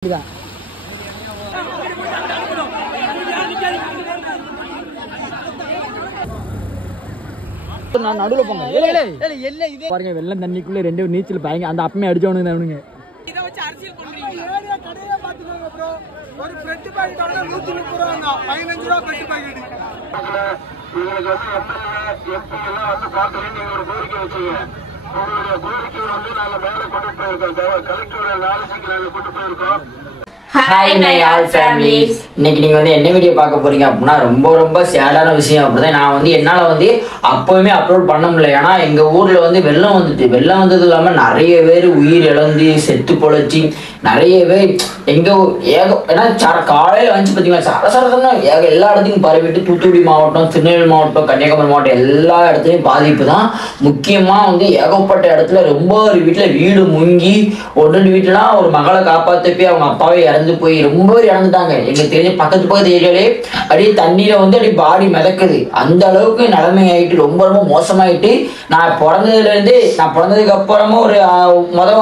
நடுவில் போங்க பாருங்க வெள்ளம் தண்ணிக்குள்ள ரெண்டு நீச்சல் பாருங்க அந்த அப்பமே அடிச்சவனுங்க அவனுங்க ஒரு பிரெட் பாக்கெட் வந்து 130 ரூபாங்க 15 ரூபா பிரெட் பாக்கெட் இவங்களுக்கு வந்து எம்பி எல்லாம் வந்து பார்க்கணும் நீங்க ஒரு கோரிக்கை வச்சீங்க உங்களுடைய கோரிக்கை வந்து நாங்க மேல கொண்டு போயிருக்கோம் கலெக்டரோட நாலேஜுக்கு நாங்க கொண்டு போயிருக்கோம். ஹாய் மை ஆல் ஃபேமிலிஸ் இன்னைக்கு நீங்கள் வந்து என்ன வீடியோ பார்க்க போறீங்க அப்படின்னா ரொம்ப சேடான விஷயம் அப்படிதான். நான் வந்து என்னால் வந்து அப்போவுமே அப்லோட் பண்ண முடியல. ஏன்னா எங்கள் ஊரில் வந்து வெள்ளம் வந்தது இல்லாமல் நிறைய பேர் உயிர் இழந்து செத்து பொழைச்சி நிறைய பேர் ஏன்னா காலையில் வந்து பார்த்தீங்கன்னா சரசரன்னு எல்லா இடத்தையும் பரவிட்டு தூத்துக்குடி மாவட்டம், திருநெல்வேலி மாவட்டம், கன்னியாகுமரி மாவட்டம் எல்லா இடத்துலையும் பாதிப்பு தான். முக்கியமாக வந்து ஏகப்பட்ட இடத்துல ரொம்ப ஒரு வீட்டில் வீடு முங்கி ஒன்று வீட்டுலாம் ஒரு மகளை காப்பாற்றப்பே அவங்க அப்பாவே இறந்து போய் ரொம்ப இறந்துட்டாங்க. எங்களுக்கு தெரிஞ்ச பக்கத்து ஏரியாலே அப்படியே தண்ணீரை வந்து அப்படியே பாடி மிதக்குது. அந்த அளவுக்கு நிலைமை ஆகிட்டு ரொம்ப மோசமாயிட்டு நான் பிறந்ததுக்கு அப்புறமா ஒரு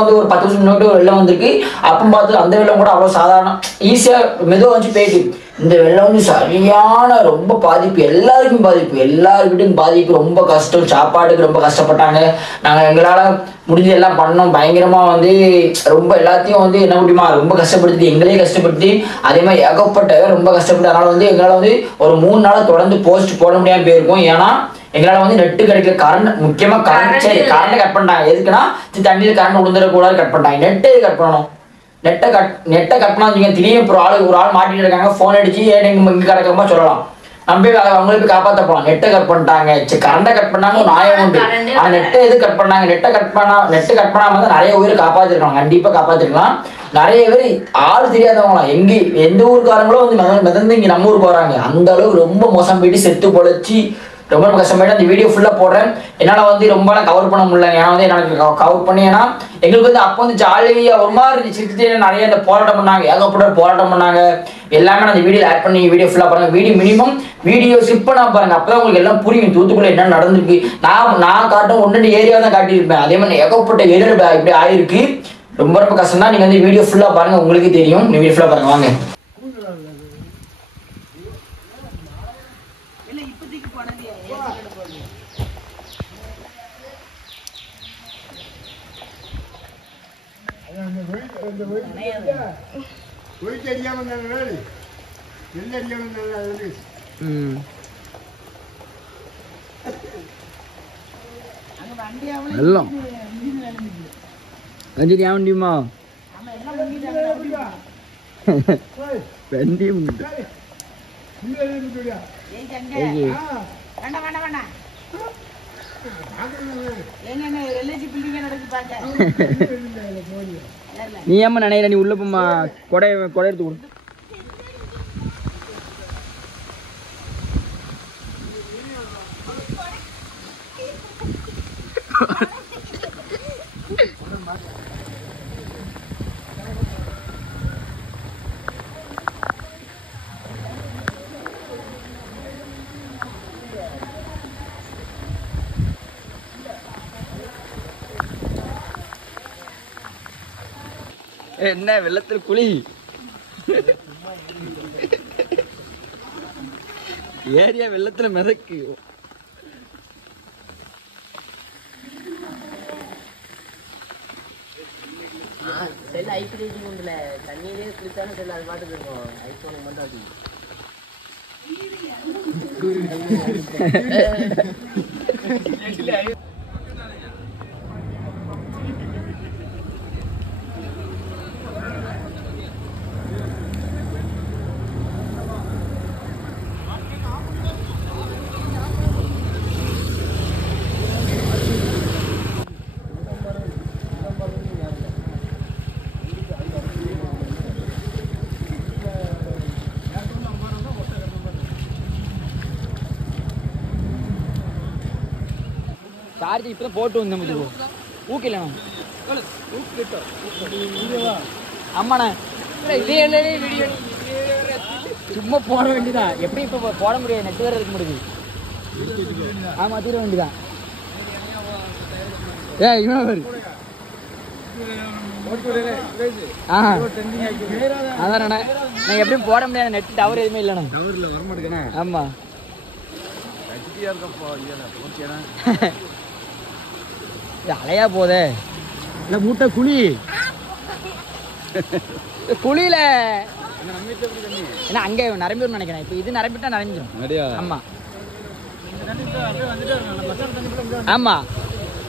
வந்து ஒரு 10 வருஷம் முன்னாடி ஒரு வெள்ளம் வந்திருக்கு. அப்போ பார்த்து அந்த வெள்ளம் கூட அவ்வளோ சாதாரணம் ஈஸியாக மெதுவாக வச்சு போயிட்டு இந்த வெள்ளம் வந்து சரியான ரொம்ப பாதிப்பு, எல்லாருக்கும் பாதிப்பு, ரொம்ப கஷ்டம். சாப்பாடுக்கு ரொம்ப கஷ்டப்பட்டாங்க. நாங்கள் எங்களால் முடிஞ்சு எல்லாம் பண்ணோம். பயங்கரமாக வந்து ரொம்ப எல்லாத்தையும் வந்து என்ன முடியுமா ரொம்ப கஷ்டப்படுத்தி எங்களே கஷ்டப்படுத்தி அதே மாதிரி ஏகப்பட்ட ரொம்ப கஷ்டப்பட்டு அதனால் வந்து எங்களால் வந்து ஒரு 3 நாள் தொடர்ந்து போஸ்ட் போட முடியாமல் போயிருக்கோம். ஏன்னா எங்களால் வந்து நெட்டு கிடைக்கல. கரண்ட் முக்கியமாக கரண்ட்டை கட் பண்ணிட்டாங்க. எதுக்குன்னா தண்ணியில் கரண்ட் விழுந்துடக்கூடாது கட் பண்ணிட்டாங்க. நெட்டை கட் பண்ணணும். நெட்டை கட் பண்ணா வச்சுங்க திடீர்னு ஒரு ஆள் மாட்டிட்டு இருக்காங்க. ஃபோன் அடிச்சு நீங்கள் இங்கே கிடக்கிறமா சொல்லலாம். நம்ம போய் அவங்கள போய் காப்பாற்ற போகலாம். நெட்டை கட் பண்ணிட்டாங்க, கரண்டை கட் பண்ணாங்க, நியாயம் உண்டு. ஆனால் நெட்டை எது கட் பண்ணாங்க? நெட்டு கட் பண்ணாமல் தான் நிறைய உயிரை காப்பாற்றிருக்காங்க. கண்டிப்பாக காப்பாற்றிருக்கலாம். நிறைய பேர் ஆள் தெரியாதவங்களாம் எந்த ஊருக்காரங்களும் வந்து மிதந்து இங்கே நம்ம ஊருக்கு வராங்க. அந்த அளவுக்கு ரொம்ப மோசம் போயிட்டு செத்து பொழைச்சி ரொம்ப கஷ்டமாயிட்டு அந்த வீடியோ ஃபுல்லாக போடுறேன். என்னால் வந்து ரொம்ப கவர் பண்ண முடியல. ஏன்னா வந்து எனக்கு கவர் பண்ணி ஏன்னா எங்களுக்கு வந்து அப்போ வந்து ஜாலியாக ஒரு மாதிரி சிரிச்சுட்டு நிறைய இந்த போராட்டம் பண்ணாங்க. ஏகப்பட்ட போராட்டம் பண்ணாங்க. எல்லாமே நான் அந்த வீடியோவில் ஆட் பண்ணி வீடியோ ஃபுல்லாக பாருங்கள். வீடியோ ஸ்கிப் பண்ணா பாருங்கள். அப்போ தான் உங்களுக்கு எல்லாம் புரியும் தூத்துக்குள்ள என்ன நடந்திருக்கு. நான் காட்டும் 1-2 ஏரியா தான் காட்டியிருப்பேன். அதே மாதிரி ஏகப்பட்ட ஏரியா இப்படி ஆயிருக்கு. ரொம்ப கஷ்டம் தான். நீங்கள் வந்து வீடியோ ஃபுல்லாக பாருங்கள், உங்களுக்கு தெரியும். வீடியோ ஃபுல்லாக பாருங்கள் வாங்க. வெள்ளம் வண்டி முடியுமா? வண்டி நீ ஏமா நினைக்கிற? நீ உள்ள போமா, கொடை எடுத்து கொடு. என்ன வெள்ளத்தில் குழி ஏரியா வெள்ளத்துல மிதக்கு. செல் ஐஸ் ரேட்டிங் உண்டுல தண்ணியிலே குளிச்சாலும் செல் அது பாட்டுக்கு இருக்கும். ஐஸ் உனக்கு மட்டும் அது சார்ஜ் இப்போ போட்டு வந்தேன். ஊக்கல ஆமாண்ணா இதே வீடியோ சும்மா போட வேண்டியதான். எப்படி இப்போ போட முடியாது, நெட் வேறு இருக்க முடியுது. ஆமாம் தீர வேண்டியதான். இவன் அதான் நான் எப்படியும் போட முடியாது, நெட் டவர் எதுவுமே இல்லைண்ணா. டவரில் வர மாட்டேங்கண்ணே. ஆமாம் இது அலையா போதே இல்லை மூட்டை குழி குழியில ஏன்னா அங்கே நிரம்பிடும் நினைக்கிறேன். இப்போ இது நிரம்பிட்டா நிரம்பிடும். ஆமாம் ஆமாம்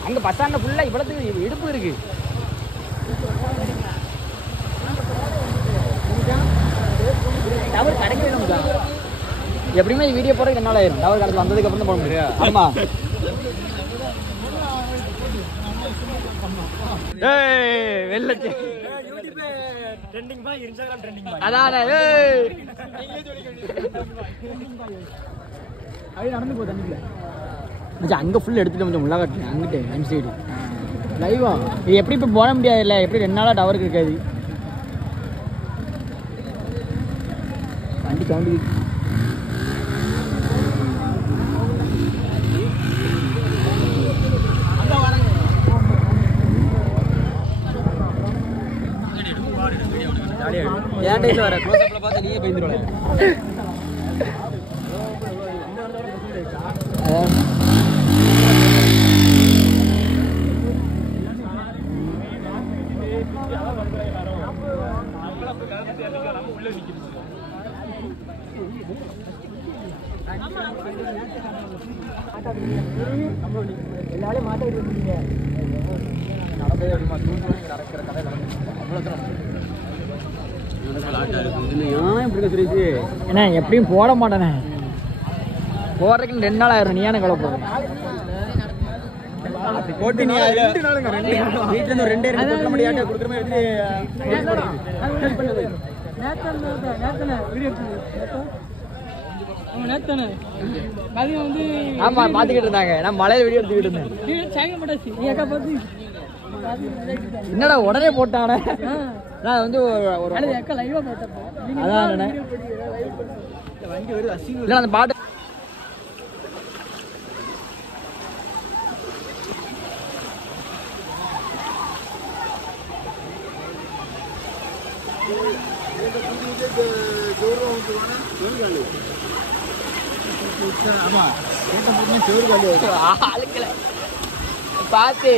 அங்கே பஸ் ஸ்டாண்டில் ஃபுல்லாக இவ்வளோத்துக்கு இடுப்பு இருக்கு. டவர் கிடைக்கவே நமக்கு எப்படியுமே வீடியோ போடுறதுக்கு என்னால் ஆயிரும். டவர் கடத்தில் வந்ததுக்கு அப்புறம் தான் போட முடியும். ஆமாம் வெள்ளச்சு அதான் நடந்து போ தண்ணிக்குள்ள அங்கே ஃபுல் எடுத்துட்டு கொஞ்சம் உள்ளா காட்டுங்க. அங்கிட்டு அந்த சைடு லைவா இது எப்படி இப்போ போட முடியாது இல்லை. எப்படி 2 நாளாக டவருக்கு இருக்காது. வண்டி கவுண்டி ஏன் டைம்ல வர க்ளோஸ்அப்ல பார்த்து நீயே பயந்துருவ. எல்லாரையும் மாட்டாங்க நடந்தது அப்படிமா நடக்கிற கதை அவ்வளோதான். ஏன்னா எப்படியும் போட மாட்டேனே. போடுறதுக்கு 2 நாள் ஆயிரும். நீ ஏன கவலை போடுற போட்டு நீ வீட்டுல இருந்து 2 கொடுக்க முடியாது. கொடுக்குற மாதிரி ஆமா பாத்துக்கிட்டு இருந்தாங்க. நான் மலையில வீடியோ எடுத்துக்கிட்டு இருந்தேன். என்னடா உடனே போட்டானே. நான் வந்து அதான் அந்த பாட்டு பார்த்து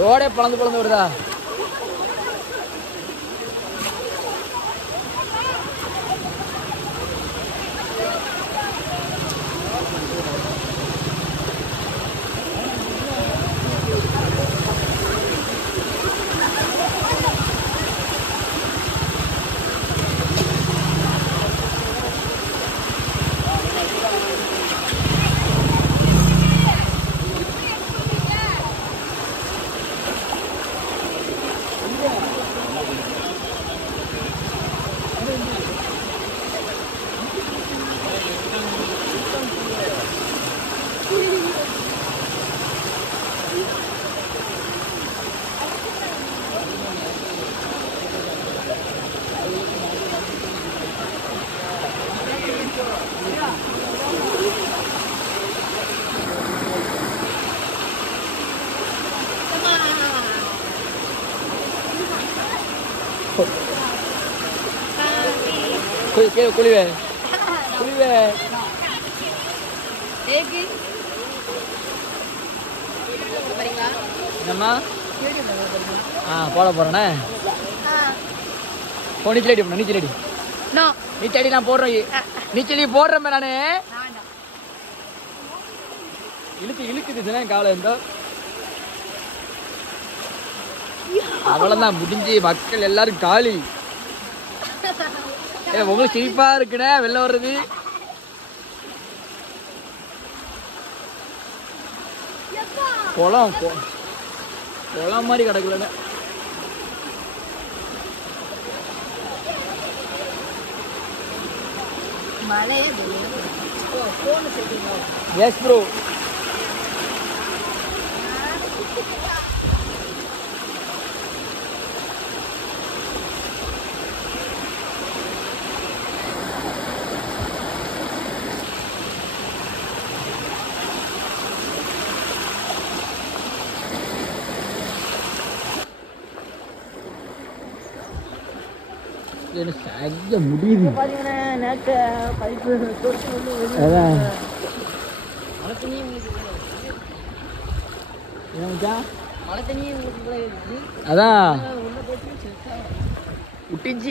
ரோடே பழந்து வருதா. குளிவே என்னம்மா போட போறேண்ணே. நீச்சல் அடி நீச்சல் அடி நீச்சல் அடி. நான் போடுறேன் நீச்சல் போடுறேன். நானு இழுக்குது காலை இருந்தோ. அவ்வளவுதான் முடிஞ்சு. மக்கள் எல்லாரும் காலி. உங்களுக்கு சிரிப்பா இருக்குண்ணே வெளில வர்றது. குளம் மாதிரி கிடக்கல. S bro. சரியா முடியுது. பாத்தீங்கன்னா நேற்று பைப்பு அதான் மழை தண்ணியே உங்களுக்கு என்னச்சா மழை தண்ணியே உங்களுக்கு அதான் உள்ள போயிட்டு விட்டுச்சு.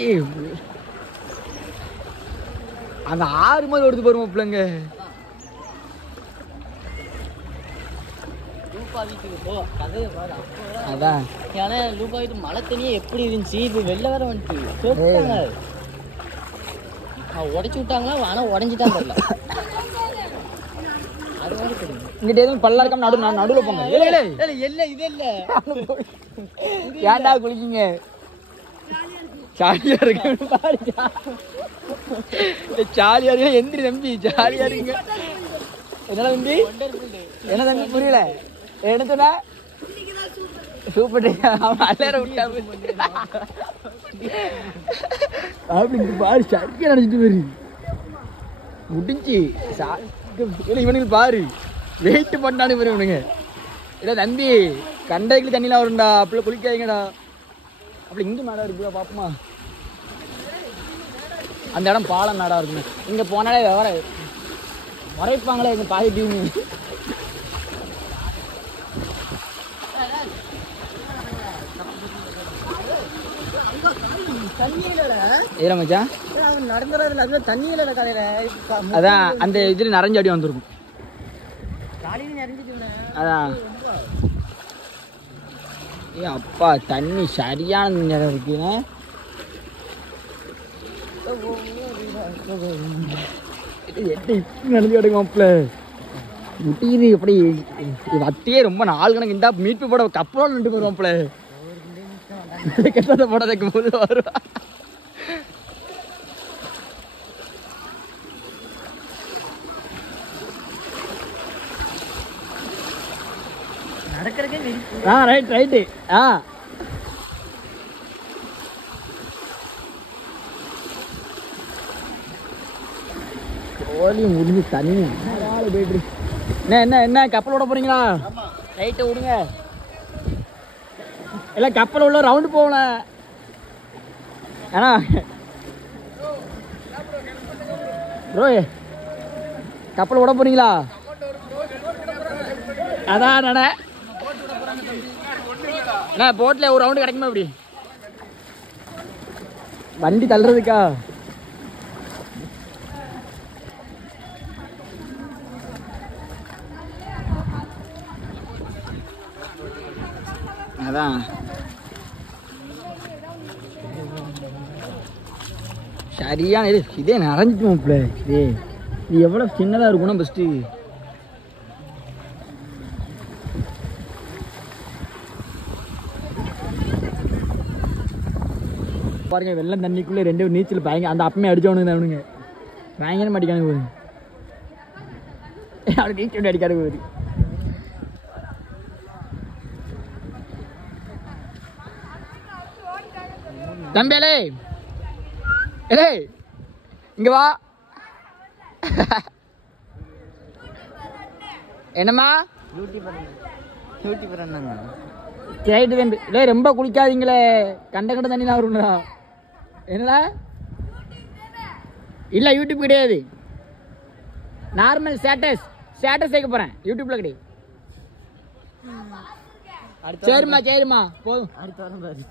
அந்த 6 மாதிரி ஓடுது பாருங்க பிள்ளைங்க. லூப்பா வீட்டுக்கு போ கதையை பாரு. அப்போ அதான் ஏன்னா லூப்பா வீட்டு மழை தண்ணியே எப்படி இருந்துச்சு, இப்போ வெளில வேற வந்துட்டு சொல்லிட்டாங்க. உடச்சி விட்டாங்களா, ஆனால் உடஞ்சிட்டாங்க தெரியல. அது மாதிரி தெரியும். இங்கிட்ட எதுவும் பல்லா இருக்காம நடுவில் போங்க. இல்லை இது இல்லை ஏன்டா குளிக்கீங்க? ஜாலியா இருக்கு பாரு. ஜாலியா இருக்கு. எந்திரி தம்பி, ஜாலியா இருக்குங்க. என்ன தம்பி? என்ன தம்பி புரியல? என்ன சொன்ன? சூப்பர். அவன் அலற விட்டா அப்படி பாரு. சரியா நினைச்சிட்டு பாரு. முடிஞ்சு இவனுக்கு பாரு வெயிட் பண்ணானு பாரு இவனுங்க. இல்லை தம்பி கண்டைக்குள்ள தண்ணிலாம் வரும்டா, அப்படிலாம் குளிக்காதீங்கடா. அப்படி இங்கே மேடம் இருக்குதா பாப்போமா? அந்த இடம் பாலம் மேடம் இருக்குங்க. இங்கே போனாலே வர மறைப்பாங்களே இங்கே பாசிட்டிவ். ஏற மச்சான் நடந்துறதுல அது தண்ணியில கதையில அதான் அந்த இதில் நிறைஞ்ச அடி வந்துருக்கும். காலையில நிறைஞ்சிட்டு அதான் ஏ அப்பா தண்ணி சரியான நேரம் இருக்குங்க. நடந்து கிடக்குமாப்ல முட்டிது. எப்படி அத்தையே ரொம்ப நாள் கணக்கு இந்த மீட்பு போட கப்பலோட நின்று போயிருவாப்ல. கெட்டதை போடாதக்கு போது வருவா. நடக்கிறதுக்கே ரைட் ரைட்டு. கோழி முடிஞ்சு தண்ணி போயிட்டு என்ன கப்பலோட போறீங்களா? ரைட்டை விடுங்க. எல்லாம் கப்பல் உள்ள ரவுண்டு போகல. ஆனா ப்ரோ கப்பல் விட போறீங்களா? அதான் அண்ணா போட்ல ஒரு ரவுண்டு கிடைக்குமா? இப்படி வண்டி தள்ளுறதுக்கா? அதான் சரியான இதே நிறைஞ்சிட்டோம்ல. இது எவ்வளவு சின்னதா இருக்கும்னா ஃபஸ்ட்டு பாருங்க. வெள்ளம் தண்ணிக்குள்ள 2 நீச்சல் பயங்க. அந்த அப்பமே அடிச்சவனுங்க அவனுங்க பயங்கரம் அடிக்கானு போகுது. அவனு நீச்சல் அடிக்காது போகுது. தம்பியலே ஏலே இங்க வா. என்னம்மா யூடியூபர் என்னங்க ரைட்டு தம்பி. இல்லை ரொம்ப குளிக்காதீங்களே, கண்ட தண்ணிலாம் வரும்டா. என்னடா? இல்லை யூடியூப் கிடையாது, நார்மல் ஸ்டேட்டஸ் சேர்க்க போகிறேன். யூடியூப்ல கிடையாது. சரிம்மா போதும். அடுத்த வாரம் பாரு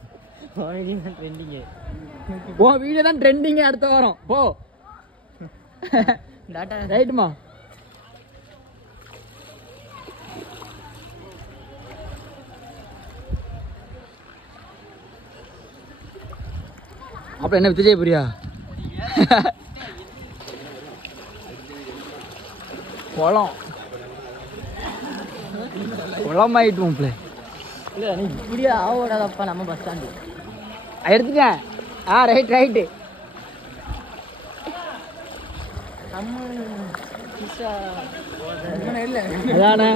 ட்ரெண்டிங்கு. உன் வீடியோ தான் ட்ரெண்டிங்கு அடுத்த வாரம். போ டாட்டா. ரைட்டுமா. அப்புறம் என்ன விஜய் பிரியா குளமாயிட்டு பிள்ளை. இல்லை நீ இப்படியே ஆவோடாதப்பா நம்ம பஸ் ஸ்டாண்டு எடுத்துட்டேன். ரைட்டு அதானே.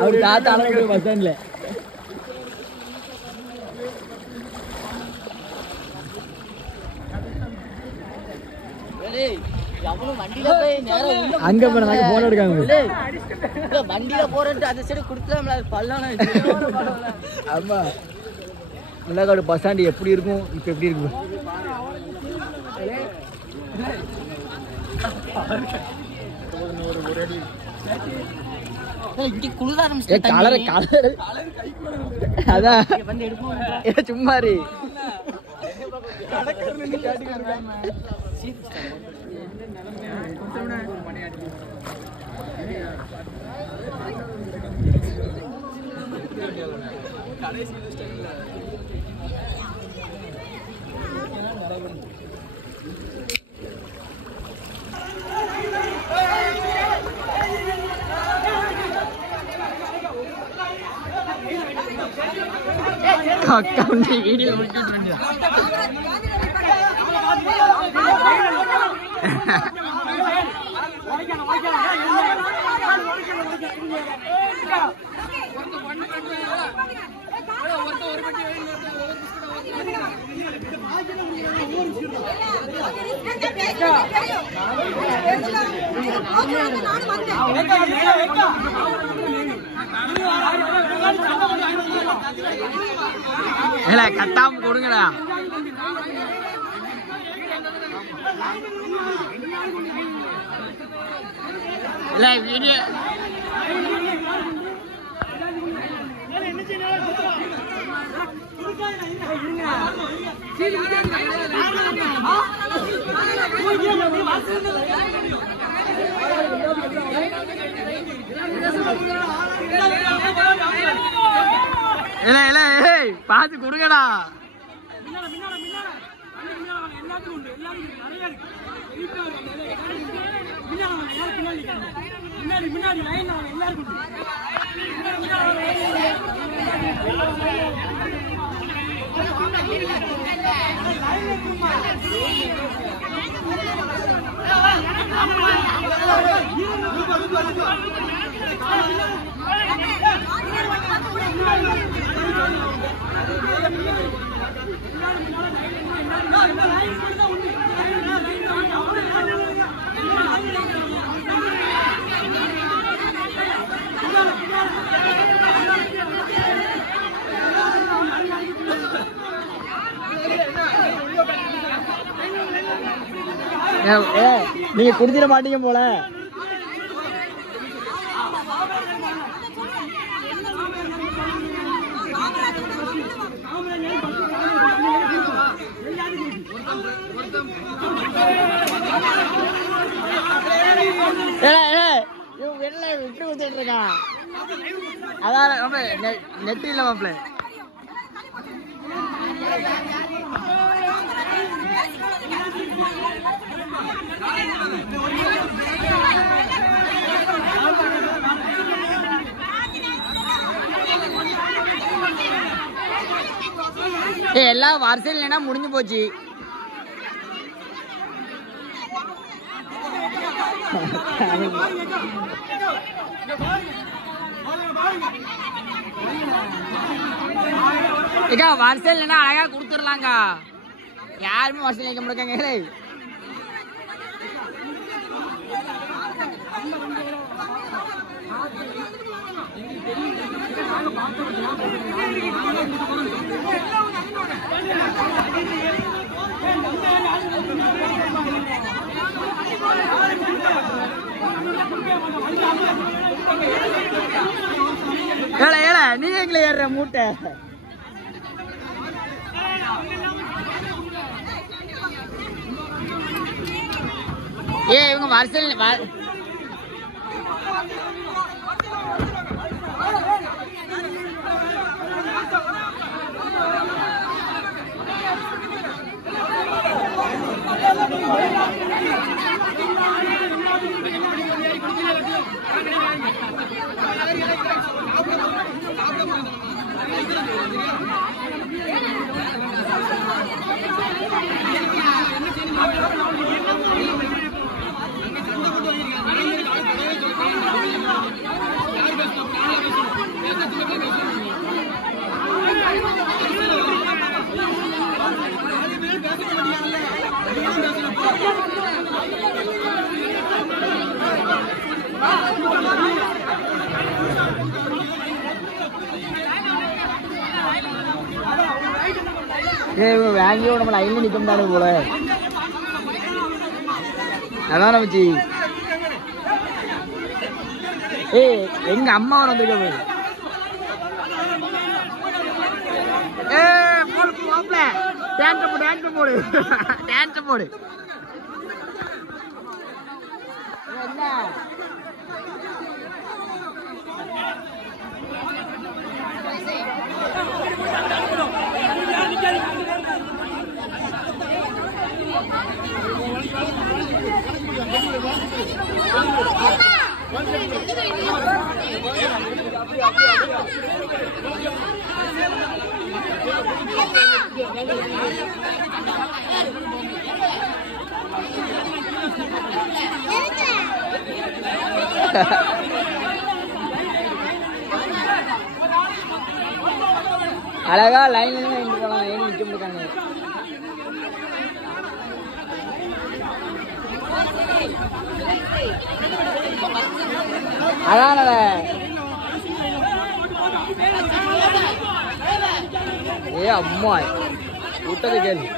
அவர் தாத்தால பஸ் ஸ்டாண்ட்ல அங்க போன போன எடுக்காங்க வண்டியில போறேன்ட்டு அந்த சைடு கொடுத்துலாம்ல பல்லான ஆமா முள்ளக்காடு பஸ் ஸ்டாண்டு எப்படி இருக்கும் இப்ப எப்படி இருக்கு கலர் கலர் அதான் சும்மாரி வீடியோ கட்டாம கொடுங்கடா இல்ல வீடியோ இல்ல இல்ல ஏய் பாத்து கொடுங்கடா நீங்க குடிச்சிட மாட்டீங்க போல விட்டு கொடுத்துட்டு இருக்கான் அதான் நெட் இல்ல மாப்பிள்ள எல்லாம் வரிசையில் இல்லைன்னா முடிஞ்சு போச்சு வரிசையில் இல்லைன்னா அழகா கொடுத்துடலாங்க யாருமே வரிசையில் நிற்க முடியாங்க நீங்க எங்களை ஏற மூட்டை இவங்க வரிசையில் வாங்கியோ நம்ம லைன்ல நிற்கும் தானே போல. அதான் நம்பிச்சு. ஏய் எங்க அம்மா வந்திருக்க போய். டான்ஸ் போடு என்ன அழகா லைன்ல நிக்க முடியாங்க. அதான் ஏ அம்மா விட்டது கேள்வி.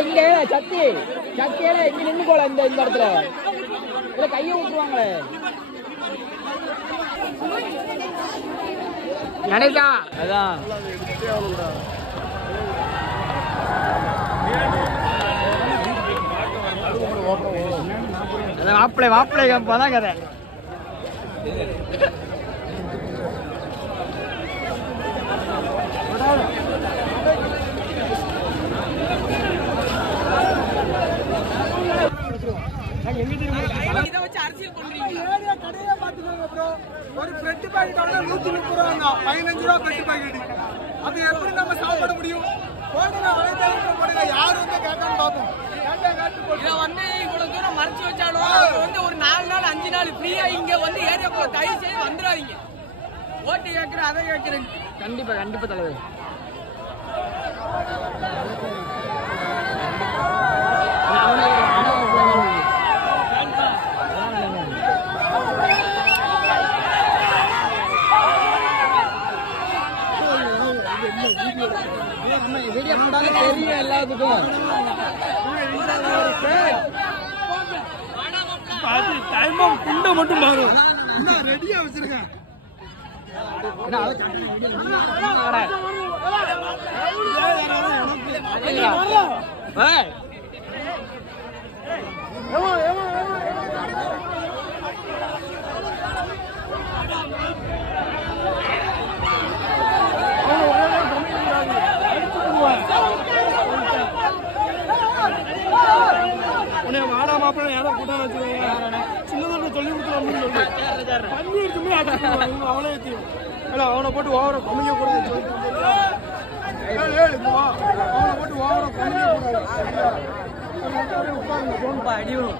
இங்க சத்தி சத்தியால இங்க நின்று போல இந்த இடத்துல இல்ல கையை விட்டுருவாங்களே நினைச்சா அதான் மாப்பிள்ளை தான் கதை. ஒரு பிரெட் பாக்கெட் 130 ரூபா, 15 ரூபா பிரெட் பாக்கெட். அது எப்படி நம்ம சாப்பிட முடியும்? போடுங்க, வலைத்தளத்துல போடுங்க, யாரு வந்து கேட்கான்னு பார்ப்போம். இதை வந்து இவ்வளவு தூரம் மறைச்சு வச்சாலும் வந்து ஒரு 4 நாள் 5 நாள் ஃப்ரீயா இங்க வந்து ஏரியாக்குள்ள தயவு செய்து வந்துடாதீங்க. ஓட்டு கேட்கிற அதை கேட்கிறேன். கண்டிப்பா தலைவர். வீடியோ போட்டாலும் தெரியும் எல்லாத்துக்கும். குண்டை மட்டும் மாறும். ரெடியா வச்சிருக்கேன். வாடா மாப்பிள்ள யாரோ கூட்டம் வச்சுருக்காங்க. சின்னதோட சொல்லி கொடுத்து தண்ணி இருக்குமே அவளே அவனை போட்டு ஓவர கம்மிக்க கூடாது. அவனை போட்டு ஓவர கம்மிக்க கூடாது. அடியும்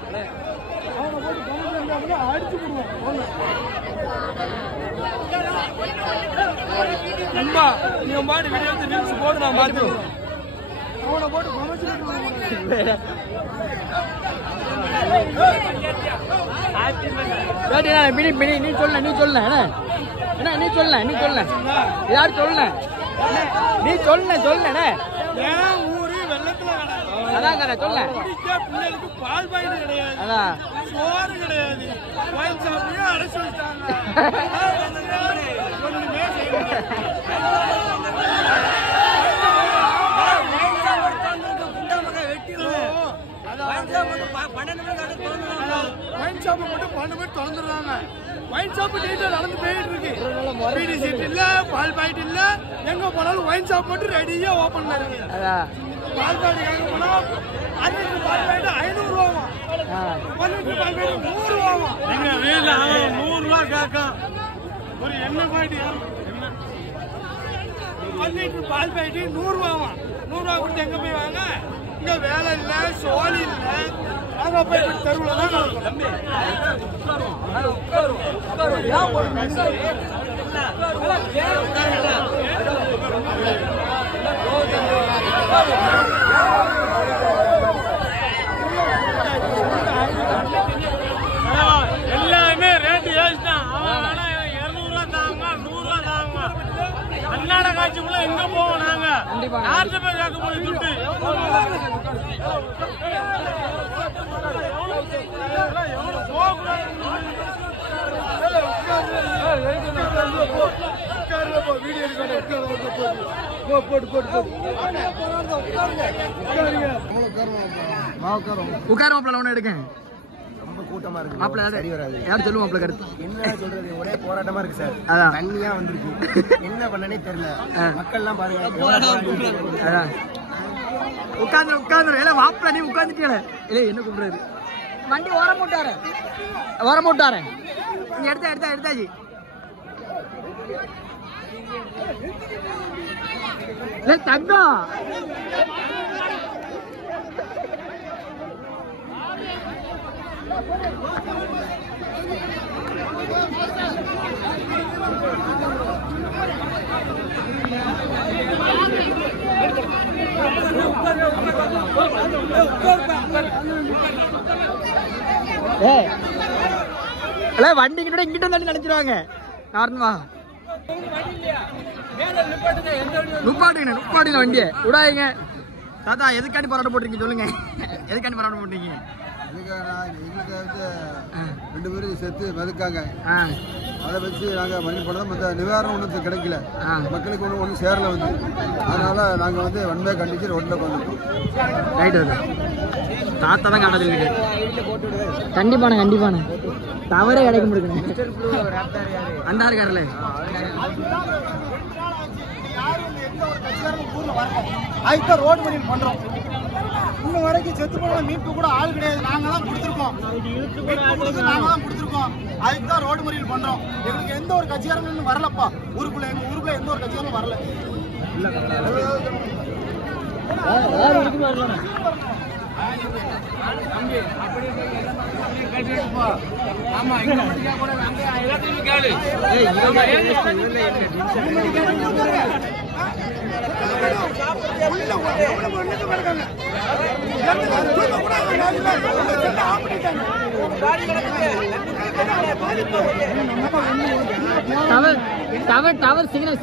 அவனை போட்டு கம்மிக்க அடிச்சு போடுவான். நண்பா நீங்க பாட்டு வீடியோ ரீல்ஸ் போட்டு நான் பார்த்துருவோம். அவனை போட்டு நீ சொல்ல யாரு சொல்ல நீ சொல்ல ஊரு வெள்ளத்துல அதான் சொல்ல பிள்ளைகளுக்கு பால் பாயிண்ட் கிடையாது, அதான் சோறு கிடையாது, ஒயின் ஷாப்லயும் அடைச்சு வச்சிட்டாங்க. ஒயின் ஷாப் மட்டும் 12 பேர் திறந்துடுறாங்க. ஒயின் ஷாப் நீட்டா நடந்து போயிட்டு இருக்கு. பீடி சீட் இல்ல, பால் பாயிண்ட் இல்ல, எங்க போனாலும் ஒயின் ஷாப் மட்டும் ரெடியா ஓபன் பண்ணிருக்கு. பால் பாயிண்ட் எங்க போனா 5 பால் பாயிண்ட் 500 ரூபாவா, 12 பால் பாயிண்ட் 100 ரூபாவா. எங்க வீட்ல 100 ரூபாய் கேட்கும் ஒரு எண்ணெய் பாயிண்ட். 1 பால் பாக்கெட்டு 100 ரூபாவா? 100 ரூபா கொடுத்து எங்க போய் வாங்க? இங்க வேலை இல்ல, சோழி இல்ல, நாங்க போய் தெருவுல தான் நடக்கும். எல்லாமே ரேட்டு ஏறிட்டான். அவன் வேணா 200 ரூபா தாங்க, 100 ரூபா தாங்க. அன்னாட காட்சிக்குள்ள எங்க போவோம் நாங்க? யார்கிட்ட போய் கேட்க போய் துட்டு? உட்கார மாப்பிள்ள ஒண்ணு எடுக்கேன். ரொம்ப கூட்டமா இருக்கு. மாப்பிள்ள சரி வராது. யாரும் சொல்லுவோம் மாப்பிள்ள கருத்து. என்ன சொல்றது, ஒரே போராட்டமா இருக்கு சார். அதான். தண்ணியா வந்திருக்கு, என்ன பண்ணனே தெரியல. மக்கள் எல்லாம் பாருங்க. அதான் உட்கார்ந்து எல்லாம் மாப்பிள்ள நீ உட்கார்ந்துட்டீங்களே. இல்லை என்ன கூப்பிடுறது? வண்டி ஓரம் போட்டாரேன். நீ எடுத்தாச்சு. இல்லை தங்கம் வண்டி கிட்ட இங்கிட்ட தண்ணி நினைச்சிருவாங்க. நார்மலா நுப்பாட்டுங்க வண்டியை விடாதீங்க. தாத்தா எதுக்காண்டி போராட்டம் போட்டிருக்கீங்க சொல்லுங்க. எதுக்காண்டி போராட்டம் போட்டிருக்கீங்க? எங்களுக்கு வந்து 2 பேரும் செத்து மதுக்காங்க. அதை வச்சு நாங்கள் மணி போனோம். மற்ற நிவாரணம் ஒன்றும் கிடைக்கல, மக்களுக்கு ஒன்றும் சேரல வந்து. அதனால நாங்கள் வந்து வன்மையாக கண்டிச்சு ரோட்டில் வந்துட்டோம். ரைட்டு தாத்தா தான் காட்ட சொல்லிட்டு கண்டிப்பான தவறே கிடைக்க முடியும். அந்த இருக்காருல்ல அதுதான் ரோடு மறியல் பண்றோம். இன்னும் வரைக்கும் செத்து போன மீட்பு கூட ஆள் கிடையாது. நாங்க தான் கொடுத்துருக்கோம். அதுக்கு தான் ரோடு மறியல் பண்றோம். எங்களுக்கு எந்த ஒரு கட்சியாரங்களும் வரலப்பா. ஊருக்குள்ள எங்க ஊருக்குள்ள எந்த ஒரு கட்சியாரும் வரல. ஆமா டவர் சிக்னல்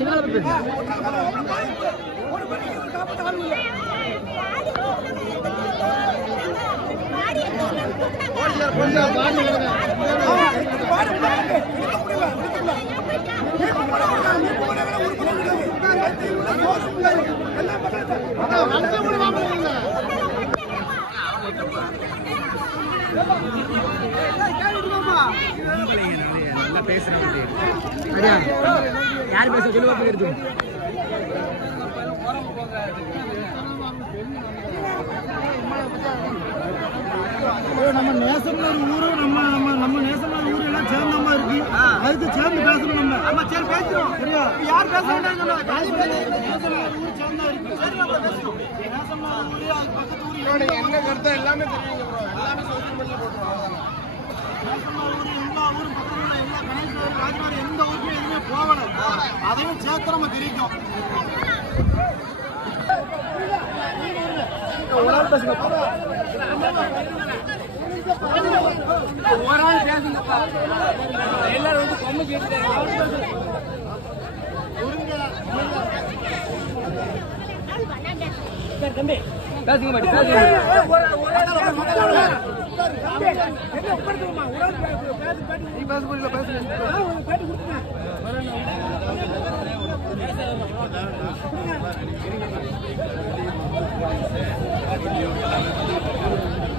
யாரு பேச சொல்லுவா எடுத்து நம்ம நேசம்ல ஊரு நம்ம நேசம்ல ஊரு எல்லாம் சேர்ந்தமா இருக்கு. அதுக்கு சேர்ந்து பேசணும். நம்ம சரி பேசுறோம். சரியா? யார் பேசுறாங்க? நேசம்ல ஊரு சேர்ந்தா இருக்கு. சரி நம்ம பேசுறோம். நேசம்ல ஊரு அது பக்கத்து ஊரு என்ன கருத்தா எல்லாமே தெரியுங்க ப்ரோ. எல்லாமே சோஷியல் மீடியால போடுறோம். நேசம்ல ஊரு எல்லா ஊரும் பக்கத்துல எல்லா கணேஸ்வரர் ராஜ்மாரி எந்த ஊருக்கும் எதுவுமே போகல. அதையும் சேர்த்து நம்ம தெரிவிக்கும். ஒரு ஆள் பேசுங்க. ஒரு ஆள் பேசுங்கப்பா. எல்லாரும் வந்து பொம்மை கேட்டுட்டாங்க. தம்பி பேசுங்க மாட்டி பேசுங்க. நீ பேச முடியல பேசுங்க.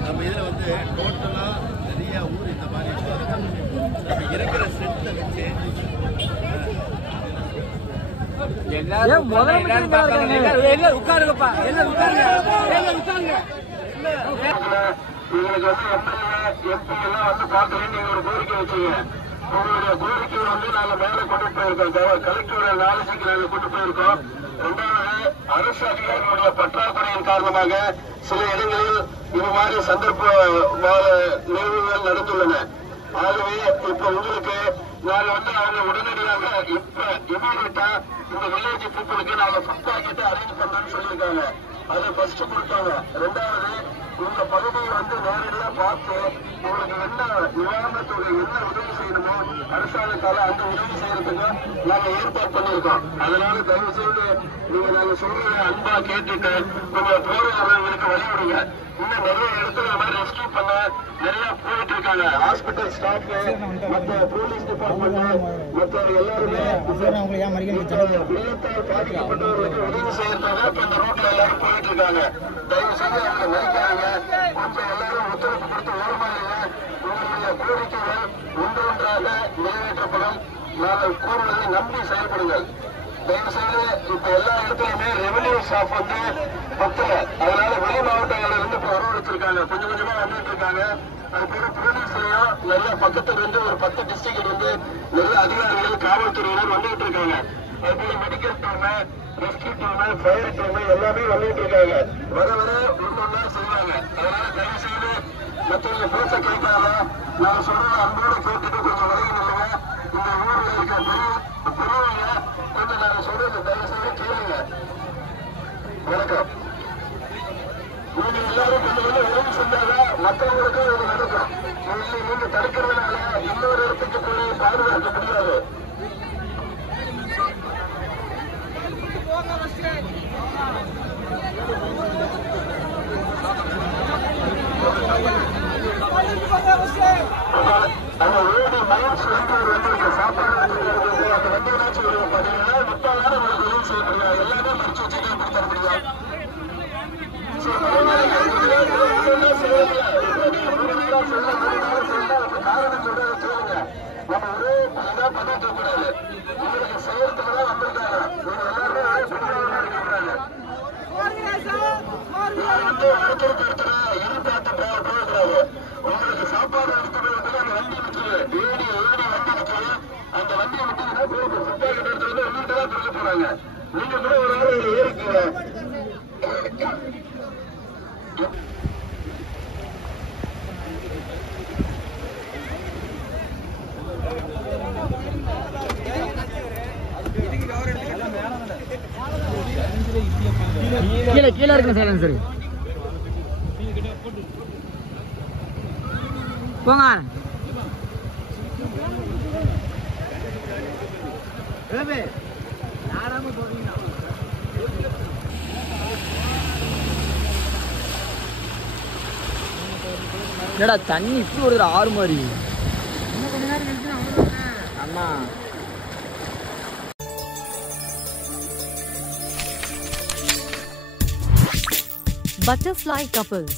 நம்ம இதில் வந்து டோட்டலாக நிறைய ஊர் இந்த மாதிரி நம்ம இருக்கிற ஸ்ட்ரென்த்தை வச்சு உட்காருங்கப்பா. எல்லாரும் உட்காருங்க. உங்களுக்கு வந்து எம்பி எல்லாம் வந்து பார்க்கறேன்னு நீங்க ஒரு கோரிக்கை வச்சீங்க. உங்களுடைய கோரிக்கை வந்து நாங்க மேல கொண்டு போயிருக்கோம். கலெக்டரோட நாலேஜுக்கு நாங்க கொண்டு போயிருக்கோம். இரண்டாவது, அரசு அதிகாரிகளுடைய பற்றாக்குறையின் காரணமாக சில இடங்களில் இது மாதிரி சந்தர்ப்ப நிகழ்வுகள் நடந்துள்ளன. ஆகவே இப்ப உங்களுக்கு நாங்க அவங்க உடனடியாக இப்ப இமீடியட்டா இந்த வில்லேஜ் பீப்புளுக்கு நாங்க ஃபுட் பாக்கெட் அரேஞ்ச் பண்றோம்னு சொல்லியிருக்காங்க. அதை ஃபர்ஸ்ட் கொடுத்தாங்க. ரெண்டாவது, இந்த பகுதியை நேரடியா பார்த்து உங்களுக்கு என்ன நிவாரண தொகை என்ன உதவி செய்யணுமோ அரசாங்கத்தால அந்த உதவி செய்யறதுக்கு நாங்க ஏற்பாடு பண்ணியிருக்கோம். அதனால தயவு செய்து நீங்க நாங்க சொல்றத அன்பா கேட்டுட்டு உங்க போறவங்களுக்கு வழிவிடுங்க. இன்னும் நிறைய இடத்துல மாதிரி ரெஸ்கியூ பண்ண நிறைய போயிட்டு இருக்காங்க. ஹாஸ்பிட்டல் ஸ்டாஃப், மற்ற போலீஸ் டிபார்ட்மெண்ட், மற்ற எல்லாருமே வெள்ளத்தால் பாதிக்கப்பட்டவர்களுக்கு உதவி செய்யறதுக்காக இப்ப இந்த ரோட்ல எல்லாரும் போயிட்டு இருக்காங்க. தயவு செய்து அவங்க நினைக்கிறாங்க. கொஞ்சம் எல்லாரும் ஒத்துழைப்பு கொடுத்து ஓரமாங்க. உங்களுடைய கோரிக்கைகள் ஒன்றொன்றாக நிறைவேற்றப்படும். நாங்கள் கூறுவதை நம்பி செயல்படுங்கள். தயவு செய்து இப்ப எல்லா இடத்துலயுமே ரெவன்யூ ஸ்டாஃப் பத்தல. அதனால வெளி மாவட்டங்கள்ல இருந்து இப்ப வரவழைச்சிருக்காங்க. கொஞ்சம் கொஞ்சமா வந்துட்டு இருக்காங்க. அது பேரு போலீஸ்லயும் நிறைய பக்கத்துல இருந்து ஒரு 10 டிஸ்ட்ரிக்ட்ல இருந்து நிறைய அதிகாரிகள் காவல்துறையினர் வந்துட்டு இருக்காங்க. அது போல medical team, rescue team, fire team எல்லாமே வந்துட்டு இருக்காங்க. வர வர ஒன்னொன்னா செய்வாங்க. அதனால தயவு செய்து மற்றவங்க பேச கேட்காம நான் சொல்றத அன்போட கேட்டுட்டு கொஞ்சம் விலகி நில்லுங்க. இந்த ஊர்ல இருக்க பெரியவங்க கொஞ்சம் நாங்க சொல்றது தயவு செய்து கேளுங்க. வணக்கம். நீங்க எல்லாரும் கொஞ்சம் உதவி செஞ்சாதான் மற்றவங்களுக்கும் இது நடக்கும். நீங்க தடுக்கிறதுனால இன்னொரு இடத்துக்கு போய் பாதுகாக்க முடியாது. அந்த ஓடி மைன்ஸ் வந்து சாப்பாடு அந்த வண்டிகளாச்சும் பார்த்தீங்கன்னா 30,000 உங்களுக்கு உதவி செய்ய முடியாது. எல்லாமே மறைச்சு வச்சுட்டு எப்படி தர முடியும்? காரணம் சொல்றத கேளுங்க. நம்ம ஒரே இதா பண்ணிட்டு கூடாது. உங்களுக்கு செய்யறதுக்குதான் வந்திருக்காங்க. எல்லாருமே ஒரே பிள்ளைகளா இருக்கிறாங்க. உங்களுக்கு சாப்பாடு எடுத்துக்கிறதுக்கு அந்த வண்டி நிற்குது. ஏடி வண்டி நிற்குது. அந்த வண்டியை விட்டீங்கன்னா போயிட்டு சுத்தாக்கிட்ட எடுத்து உங்கள்கிட்ட தான் கொடுக்க போறாங்க. நீங்க கூட ஒரு ஆள் அதுல ஏறிக்கீங்க. கீழே கீழே இருக்கு சைலன்சர். போங்க. என்னடா தண்ணி இப்படி வருது ஆறு மாதிரி. ஆமா Butterfly couples.